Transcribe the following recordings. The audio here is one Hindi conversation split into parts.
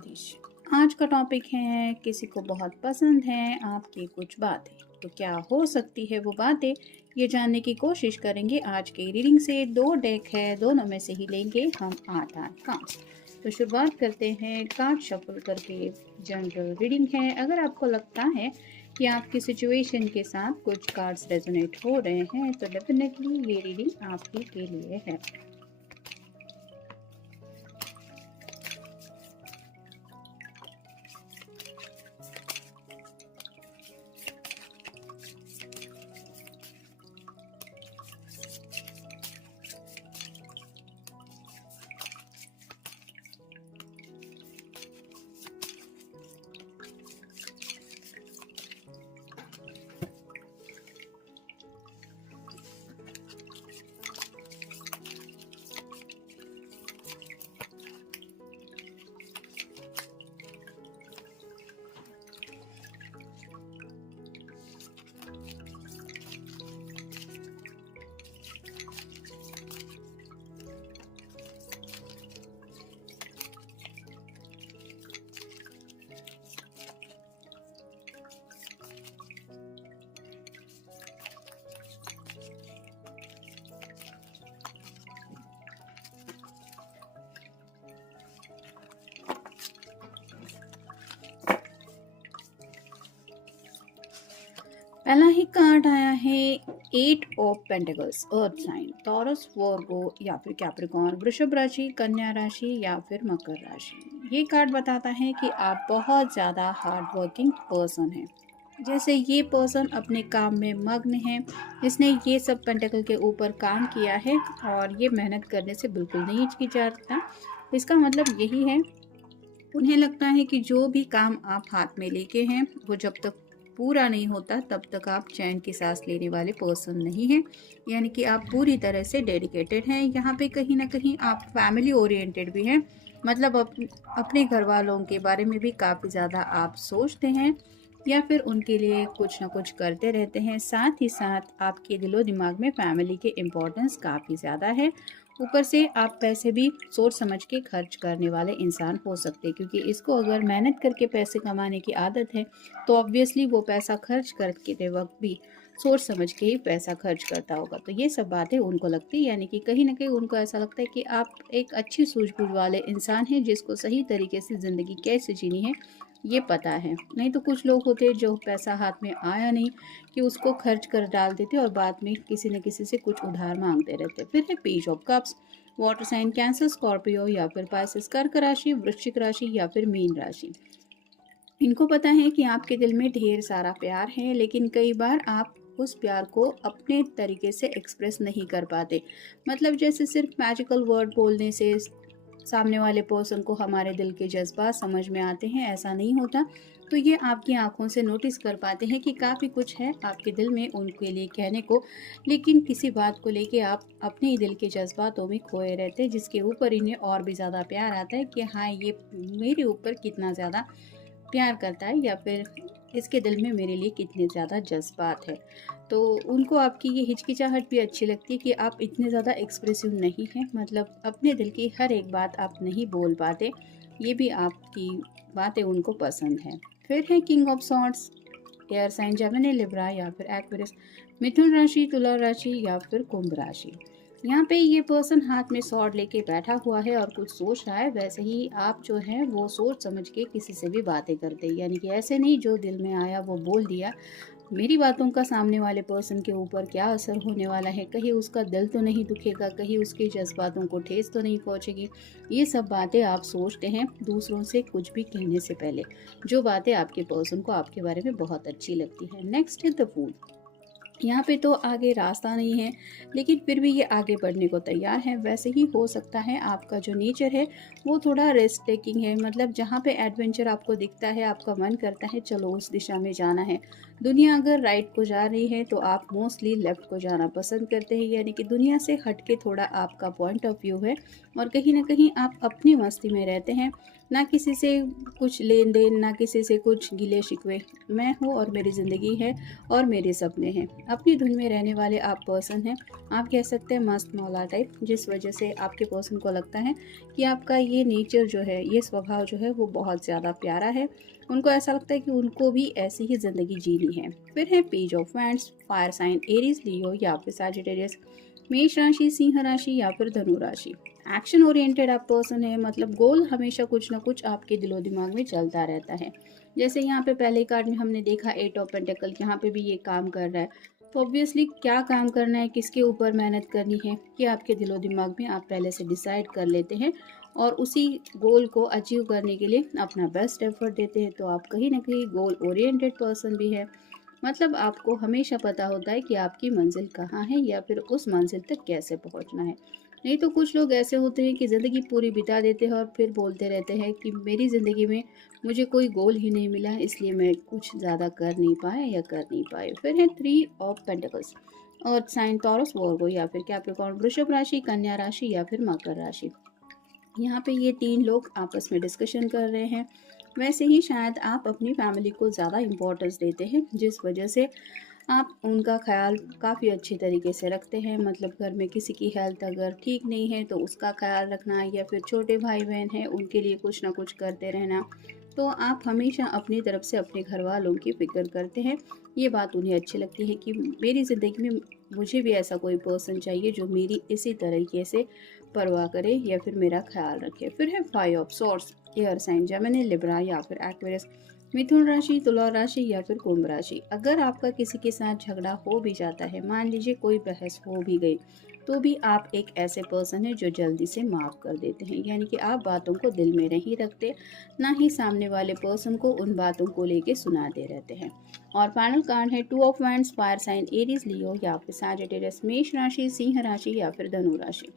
द्वादश। आज का टॉपिक है किसी को बहुत पसंद है आपकी कुछ बातें। तो क्या हो सकती है वो बातें, ये जानने की कोशिश करेंगे आज की रीडिंग से। 2 डेक है, दोनों में से ही लेंगे हम 8 कार्ड्स। तो शुरुआत करते हैं कार्ड शफल करके। जनरल रीडिंग है। अगर आपको लगता है कि आपकी सिचुएशन के साथ कुछ कार्ड्स रेजोनेट हो रहे हैं तो डेफिनेटली ये रीडिंग आपके के लिए है। पहला ही कार्ड आया है 8 of pentacles, earth sign, Taurus, Virgo या फिर कैप्रिकॉर्न, वृषभ राशि, कन्या राशि या फिर मकर राशि। ये कार्ड बताता है कि आप बहुत ज़्यादा हार्ड वर्किंग पर्सन हैं। जैसे ये पर्सन अपने काम में मग्न है, इसने ये सब पेंटिकल के ऊपर काम किया है और ये मेहनत करने से बिल्कुल नहीं हिचकिचाता। इसका मतलब यही है, उन्हें लगता है कि जो भी काम आप हाथ में लेके हैं वो जब तक पूरा नहीं होता तब तक आप चैन की सांस लेने वाले पर्सन नहीं हैं। यानी कि आप पूरी तरह से डेडिकेटेड हैं। यहाँ पे कहीं ना कहीं आप फैमिली ओरिएंटेड भी हैं। मतलब अपने घर वालों के बारे में भी काफ़ी ज़्यादा आप सोचते हैं या फिर उनके लिए कुछ ना कुछ करते रहते हैं। साथ ही साथ आपके दिलो दिमाग में फैमिली के इम्पोर्टेंस काफ़ी ज़्यादा है। ऊपर से आप पैसे भी सोच समझ के खर्च करने वाले इंसान हो सकते हैं, क्योंकि इसको अगर मेहनत करके पैसे कमाने की आदत है तो ऑब्वियसली वो पैसा खर्च करते वक्त भी सोच समझ के ही पैसा खर्च करता होगा। तो ये सब बातें उनको लगती है, यानी कि कहीं ना कहीं उनको ऐसा लगता है कि आप एक अच्छी सूझबूझ वाले इंसान हैं जिसको सही तरीके से ज़िंदगी कैसे जीनी है ये पता है। नहीं तो कुछ लोग होते हैं जो पैसा हाथ में आया नहीं कि उसको खर्च कर डाल देते और बाद में किसी न किसी से कुछ उधार मांगते रहते। फिर है page of cups, water sign, Cancer, Scorpio या फिर पाइसेस, कर्क राशि, वृश्चिक राशि या फिर मीन राशि। इनको पता है कि आपके दिल में ढेर सारा प्यार है, लेकिन कई बार आप उस प्यार को अपने तरीके से एक्सप्रेस नहीं कर पाते। मतलब जैसे सिर्फ मैजिकल वर्ड बोलने से सामने वाले पर्सन को हमारे दिल के जज्बात समझ में आते हैं, ऐसा नहीं होता। तो ये आपकी आंखों से नोटिस कर पाते हैं कि काफ़ी कुछ है आपके दिल में उनके लिए कहने को, लेकिन किसी बात को लेके आप अपने ही दिल के जज्बातों में खोए रहते हैं, जिसके ऊपर इन्हें और भी ज़्यादा प्यार आता है कि हाँ, ये मेरे ऊपर कितना ज़्यादा प्यार करता है या फिर इसके दिल में मेरे लिए कितने ज़्यादा जज्बात है। तो उनको आपकी ये हिचकिचाहट भी अच्छी लगती है कि आप इतने ज़्यादा एक्सप्रेसिव नहीं हैं। मतलब अपने दिल की हर एक बात आप नहीं बोल पाते, ये भी आपकी बातें उनको पसंद है। फिर है king of swords, air sign, Gemini, Libra या फिर एक्वेरियस, मिथुन राशि, तुला राशि या फिर कुंभ राशि। यहाँ पे ये पर्सन हाथ में स्वॉर्ड लेके बैठा हुआ है और कुछ सोच रहा है। वैसे ही आप जो है वो सोच समझ के किसी से भी बातें करते हैं, यानी कि ऐसे नहीं जो दिल में आया वो बोल दिया। मेरी बातों का सामने वाले पर्सन के ऊपर क्या असर होने वाला है, कहीं उसका दिल तो नहीं दुखेगा, कहीं उसके जज्बातों को ठेस तो नहीं पहुंचेगी, ये सब बातें आप सोचते हैं दूसरों से कुछ भी कहने से पहले, जो बातें आपके पर्सन को आपके बारे में बहुत अच्छी लगती है। नेक्स्ट है द फूल। यहाँ पे तो आगे रास्ता नहीं है, लेकिन फिर भी ये आगे बढ़ने को तैयार है। वैसे ही हो सकता है आपका जो नेचर है वो थोड़ा रिस्क टेकिंग है। मतलब जहाँ पे एडवेंचर आपको दिखता है, आपका मन करता है चलो उस दिशा में जाना है। दुनिया अगर राइट को जा रही है तो आप मोस्टली लेफ्ट को जाना पसंद करते हैं, यानी कि दुनिया से हट के थोड़ा आपका पॉइंट ऑफ व्यू है और कहीं ना कहीं आप अपनी मस्ती में रहते हैं। ना किसी से कुछ लेन देन, ना किसी से कुछ गिले शिकवे। मैं हूँ और मेरी ज़िंदगी है और मेरे सपने हैं। अपनी धुन में रहने वाले आप पर्सन हैं। आप कह सकते हैं मस्त मौला टाइप, जिस वजह से आपके पर्सन को लगता है कि आपका ये नेचर जो है, ये स्वभाव जो है वो बहुत ज़्यादा प्यारा है। उनको ऐसा लगता है कि उनको भी ऐसी ही ज़िंदगी जीनी है। फिर है page of wands, fire sign Aries, Leo या फिर सैजिटेरियस, मेष राशि, सिंह राशि या फिर धनु राशि। एक्शन ओरिएंटेड आप पर्सन है, मतलब गोल हमेशा कुछ ना कुछ आपके दिलो दिमाग में चलता रहता है। जैसे यहाँ पे पहले कार्ड में हमने देखा एट ऑफ पेंटिकल, यहाँ पे भी ये काम कर रहा है। तो ऑब्वियसली क्या काम करना है, किसके ऊपर मेहनत करनी है, कि आपके दिलो दिमाग में आप पहले से डिसाइड कर लेते हैं और उसी गोल को अचीव करने के लिए अपना बेस्ट एफर्ट देते हैं। तो आप कहीं ना कहीं गोल ओरिएंटेड पर्सन भी है। मतलब आपको हमेशा पता होता है कि आपकी मंजिल कहाँ है या फिर उस मंजिल तक कैसे पहुँचना है। नहीं तो कुछ लोग ऐसे होते हैं कि ज़िंदगी पूरी बिता देते हैं और फिर बोलते रहते हैं कि मेरी ज़िंदगी में मुझे कोई गोल ही नहीं मिला, इसलिए मैं कुछ ज़्यादा कर नहीं पाया या कर नहीं पाए। फिर है थ्री ऑफ पेंटिकल्स, और साइन टॉरस वोर्गो या फिर कैप्रिकॉर्न, वृषभ राशि, कन्या राशि या फिर मकर राशि। यहाँ पे ये तीन लोग आपस में डिस्कशन कर रहे हैं। वैसे ही शायद आप अपनी फैमिली को ज़्यादा इम्पोर्टेंस देते हैं, जिस वजह से आप उनका ख्याल काफ़ी अच्छी तरीके से रखते हैं। मतलब घर में किसी की हेल्थ अगर ठीक नहीं है तो उसका ख्याल रखना, या फिर छोटे भाई बहन हैं उनके लिए कुछ ना कुछ करते रहना। तो आप हमेशा अपनी तरफ से अपने घर वालों की फिक्र करते हैं। ये बात उन्हें अच्छी लगती है कि मेरी ज़िंदगी में मुझे भी ऐसा कोई पर्सन चाहिए जो मेरी इसी तरीके से परवाह करे या फिर मेरा ख्याल रखे। फिर है five of swords, air sign, Gemini, Libra या फिर एक्वेरियस, मिथुन राशि, तुला राशि या फिर कुंभ राशि। अगर आपका किसी के साथ झगड़ा हो भी जाता है, मान लीजिए कोई बहस हो भी गई, तो भी आप एक ऐसे पर्सन हैं जो जल्दी से माफ़ कर देते हैं। यानी कि आप बातों को दिल में नहीं रखते, ना ही सामने वाले पर्सन को उन बातों को लेके सुनाते रहते हैं। और फाइनल कार्ड है two of wands, fire sign Aries, Leo या फिर सैजिटेरियस, मेष राशि, सिंह राशि या फिर धनु राशि।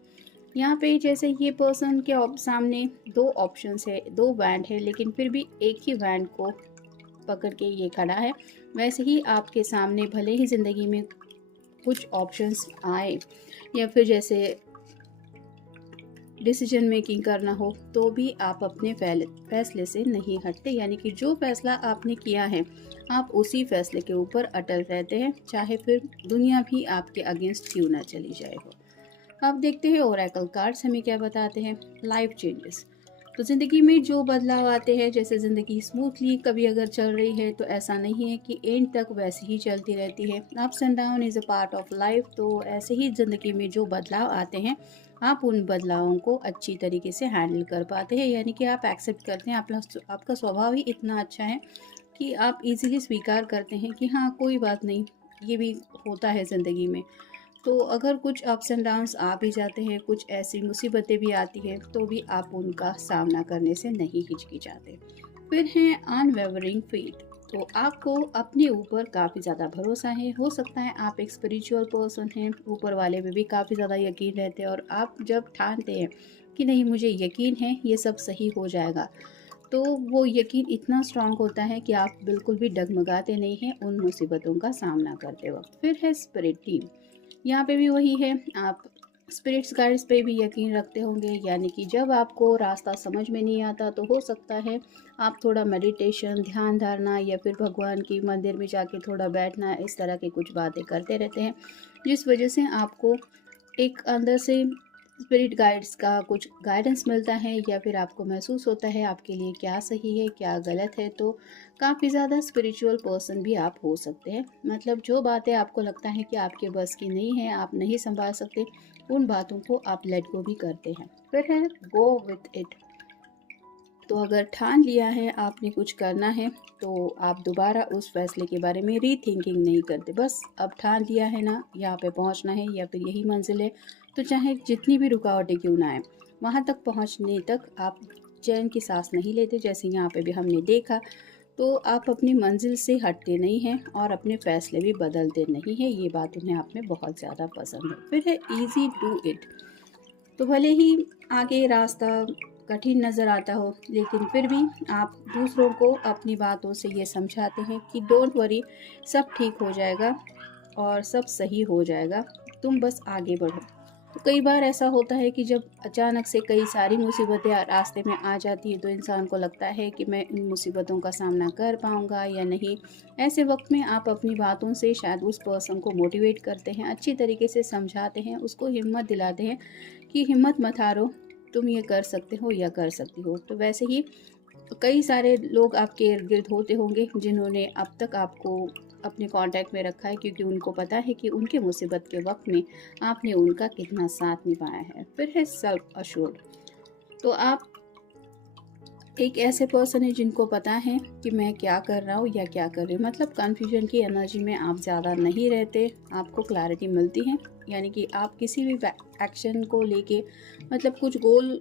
यहाँ पे जैसे ये पर्सन के सामने दो ऑप्शंस है, दो बैंड है, लेकिन फिर भी एक ही बैंड को पकड़ के ये खड़ा है। वैसे ही आपके सामने भले ही ज़िंदगी में कुछ ऑप्शंस आए या फिर जैसे डिसीजन मेकिंग करना हो, तो भी आप अपने फैसले से नहीं हटते। यानी कि जो फैसला आपने किया है आप उसी फैसले के ऊपर अटल रहते हैं, चाहे फिर दुनिया भी आपके अगेंस्ट क्यों ना चली जाए हो। अब देखते हैं ओरेकल कार्ड्स हमें क्या बताते हैं। लाइफ चेंजेस, तो ज़िंदगी में जो बदलाव आते हैं, जैसे ज़िंदगी स्मूथली कभी अगर चल रही है तो ऐसा नहीं है कि एंड तक वैसे ही चलती रहती है। Ups and down is a part of life. तो ऐसे ही ज़िंदगी में जो बदलाव आते हैं आप उन बदलावों को अच्छी तरीके से हैंडल कर पाते हैं। यानी कि आप एक्सेप्ट करते हैं। आपका स्वभाव ही इतना अच्छा है कि आप इजीली स्वीकार करते हैं कि हाँ कोई बात नहीं, ये भी होता है ज़िंदगी में। तो अगर कुछ अप्स एंड डाउन्स आ भी जाते हैं, कुछ ऐसी मुसीबतें भी आती हैं, तो भी आप उनका सामना करने से नहीं हिचकिचाते। फिर हैं अनवेवरिंग फेथ, तो आपको अपने ऊपर काफ़ी ज़्यादा भरोसा है। हो सकता है आप एक स्पिरिचुअल पर्सन हैं, ऊपर वाले पे भी काफ़ी ज़्यादा यकीन रहते हैं, और आप जब ठानते हैं कि नहीं मुझे यकीन है ये सब सही हो जाएगा, तो वो यकीन इतना स्ट्रांग होता है कि आप बिल्कुल भी डगमगाते नहीं हैं उन मुसीबतों का सामना करते वक्त। फिर है स्पिरिट टीम, यहाँ पे भी वही है, आप स्पिरिट्स गाइड्स पे भी यकीन रखते होंगे। यानी कि जब आपको रास्ता समझ में नहीं आता तो हो सकता है आप थोड़ा मेडिटेशन, ध्यान धारणा या फिर भगवान की मंदिर में जाके थोड़ा बैठना, इस तरह की कुछ बातें करते रहते हैं, जिस वजह से आपको एक अंदर से स्पिरिट गाइड्स का कुछ गाइडेंस मिलता है, या फिर आपको महसूस होता है आपके लिए क्या सही है क्या गलत है। तो काफ़ी ज़्यादा स्पिरिचुअल पर्सन भी आप हो सकते हैं। मतलब जो बातें आपको लगता है कि आपके बस की नहीं है, आप नहीं संभाल सकते, उन बातों को आप लेट गो भी करते हैं। फिर है गो विथ इट, तो अगर ठान लिया है आपने कुछ करना है तो आप दोबारा उस फैसले के बारे में रीथिंकिंग नहीं करते। बस अब ठान लिया है ना, यहाँ पे पहुँचना है या फिर यही मंजिल है, तो चाहे जितनी भी रुकावटें क्यों ना आए, वहाँ तक पहुँचने तक आप चैन की सांस नहीं लेते। जैसे यहाँ पे भी हमने देखा, तो आप अपनी मंजिल से हटते नहीं हैं और अपने फैसले भी बदलते नहीं हैं। ये बात उन्हें आप में बहुत ज़्यादा पसंद है। फिर है ईजी डू इट, तो भले ही आगे रास्ता कठिन नज़र आता हो, लेकिन फिर भी आप दूसरों को अपनी बातों से ये समझाते हैं कि डोंट वरी, सब ठीक हो जाएगा और सब सही हो जाएगा, तुम बस आगे बढ़ो। तो कई बार ऐसा होता है कि जब अचानक से कई सारी मुसीबतें रास्ते में आ जाती हैं तो इंसान को लगता है कि मैं इन मुसीबतों का सामना कर पाऊँगा या नहीं। ऐसे वक़्त में आप अपनी बातों से शायद उस पर्सन को मोटिवेट करते हैं, अच्छी तरीके से समझाते हैं, उसको हिम्मत दिलाते हैं कि हिम्मत मत हारो, तुम ये कर सकते हो या कर सकती हो। तो वैसे ही कई सारे लोग आपके इर्द-गिर्द होते होंगे जिन्होंने अब तक आपको अपने कॉन्टैक्ट में रखा है, क्योंकि उनको पता है कि उनके मुसीबत के वक़्त में आपने उनका कितना साथ निभाया है। फिर है सेल्फ अश्योर्ड। तो आप एक ऐसे पर्सन है जिनको पता है कि मैं क्या कर रहा हूँ या क्या कर रही हूँ, मतलब कन्फ्यूजन की एनर्जी में आप ज़्यादा नहीं रहते, आपको क्लैरिटी मिलती है। यानी कि आप किसी भी एक्शन को लेके, मतलब कुछ गोल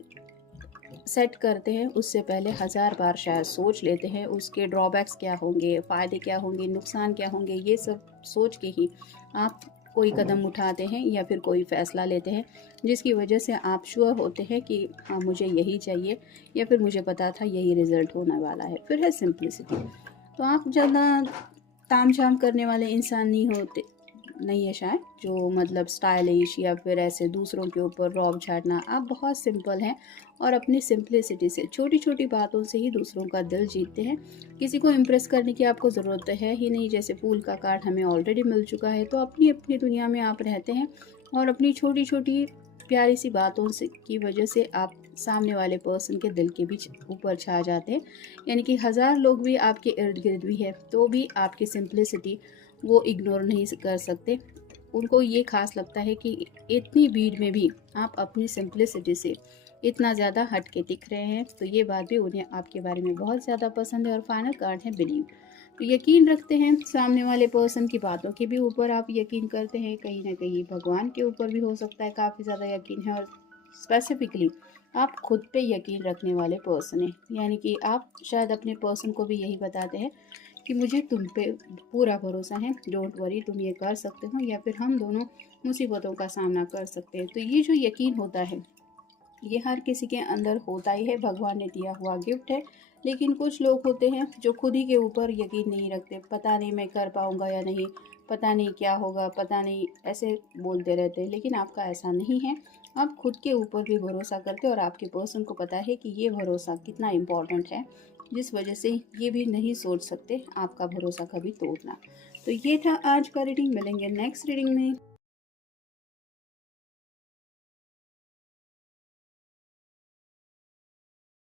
सेट करते हैं उससे पहले हज़ार बार शायद सोच लेते हैं, उसके ड्रॉबैक्स क्या होंगे, फ़ायदे क्या होंगे, नुकसान क्या होंगे, ये सब सोच के ही आप कोई कदम उठाते हैं या फिर कोई फ़ैसला लेते हैं, जिसकी वजह से आप श्योर होते हैं कि हाँ, मुझे यही चाहिए या फिर मुझे पता था यही रिज़ल्ट होने वाला है। फिर है सिंप्लिसिटी। तो आप ज़्यादा ताम-झाम करने वाले इंसान नहीं है शायद, जो मतलब स्टाइलिश या फिर ऐसे दूसरों के ऊपर रौब झाड़ना। आप बहुत सिंपल हैं और अपनी सिंप्लिसिटी से, छोटी-छोटी बातों से ही दूसरों का दिल जीतते हैं। किसी को इम्प्रेस करने की आपको ज़रूरत है ही नहीं, जैसे फूल का कार्ड हमें ऑलरेडी मिल चुका है। तो अपनी-अपनी दुनिया में आप रहते हैं और अपनी छोटी-छोटी प्यारी सी बातों से की वजह से आप सामने वाले पर्सन के दिल के बीच ऊपर छा जाते हैं। यानी कि हज़ार लोग भी आपके इर्द-गिर्द भी है, तो भी आपकी सिंप्लिसिटी वो इग्नोर नहीं कर सकते। उनको ये ख़ास लगता है कि इतनी भीड़ में भी आप अपनी सिंप्लिसिटी से इतना ज़्यादा हट के दिख रहे हैं, तो ये बात भी उन्हें आपके बारे में बहुत ज़्यादा पसंद है। और फाइनल कार्ड है बिलीव। तो यकीन रखते हैं सामने वाले पर्सन की बातों के भी ऊपर आप यकीन करते हैं, कहीं न कहीं भगवान के ऊपर भी हो सकता है काफ़ी ज़्यादा यकीन है, और स्पेसिफ़िकली आप खुद पे यकीन रखने वाले पर्सन हैं। यानी कि आप शायद अपने पर्सन को भी यही बताते हैं कि मुझे तुम पे पूरा भरोसा है, डोंट वरी, तुम ये कर सकते हो या फिर हम दोनों मुसीबतों का सामना कर सकते हैं। तो ये जो यकीन होता है, ये हर किसी के अंदर होता ही है, भगवान ने दिया हुआ गिफ्ट है। लेकिन कुछ लोग होते हैं जो खुद ही के ऊपर यकीन नहीं रखते, पता नहीं मैं कर पाऊँगा या नहीं, पता नहीं क्या होगा, पता नहीं, ऐसे बोलते रहते हैं। लेकिन आपका ऐसा नहीं है, आप खुद के ऊपर भी भरोसा करते हैं और आपके पर्सन को पता है कि ये भरोसा कितना इम्पोर्टेंट है, जिस वजह से ये भी नहीं सोच सकते आपका भरोसा कभी तोड़ना। तो ये था आज का रीडिंग, मिलेंगे नेक्स्ट रीडिंग में।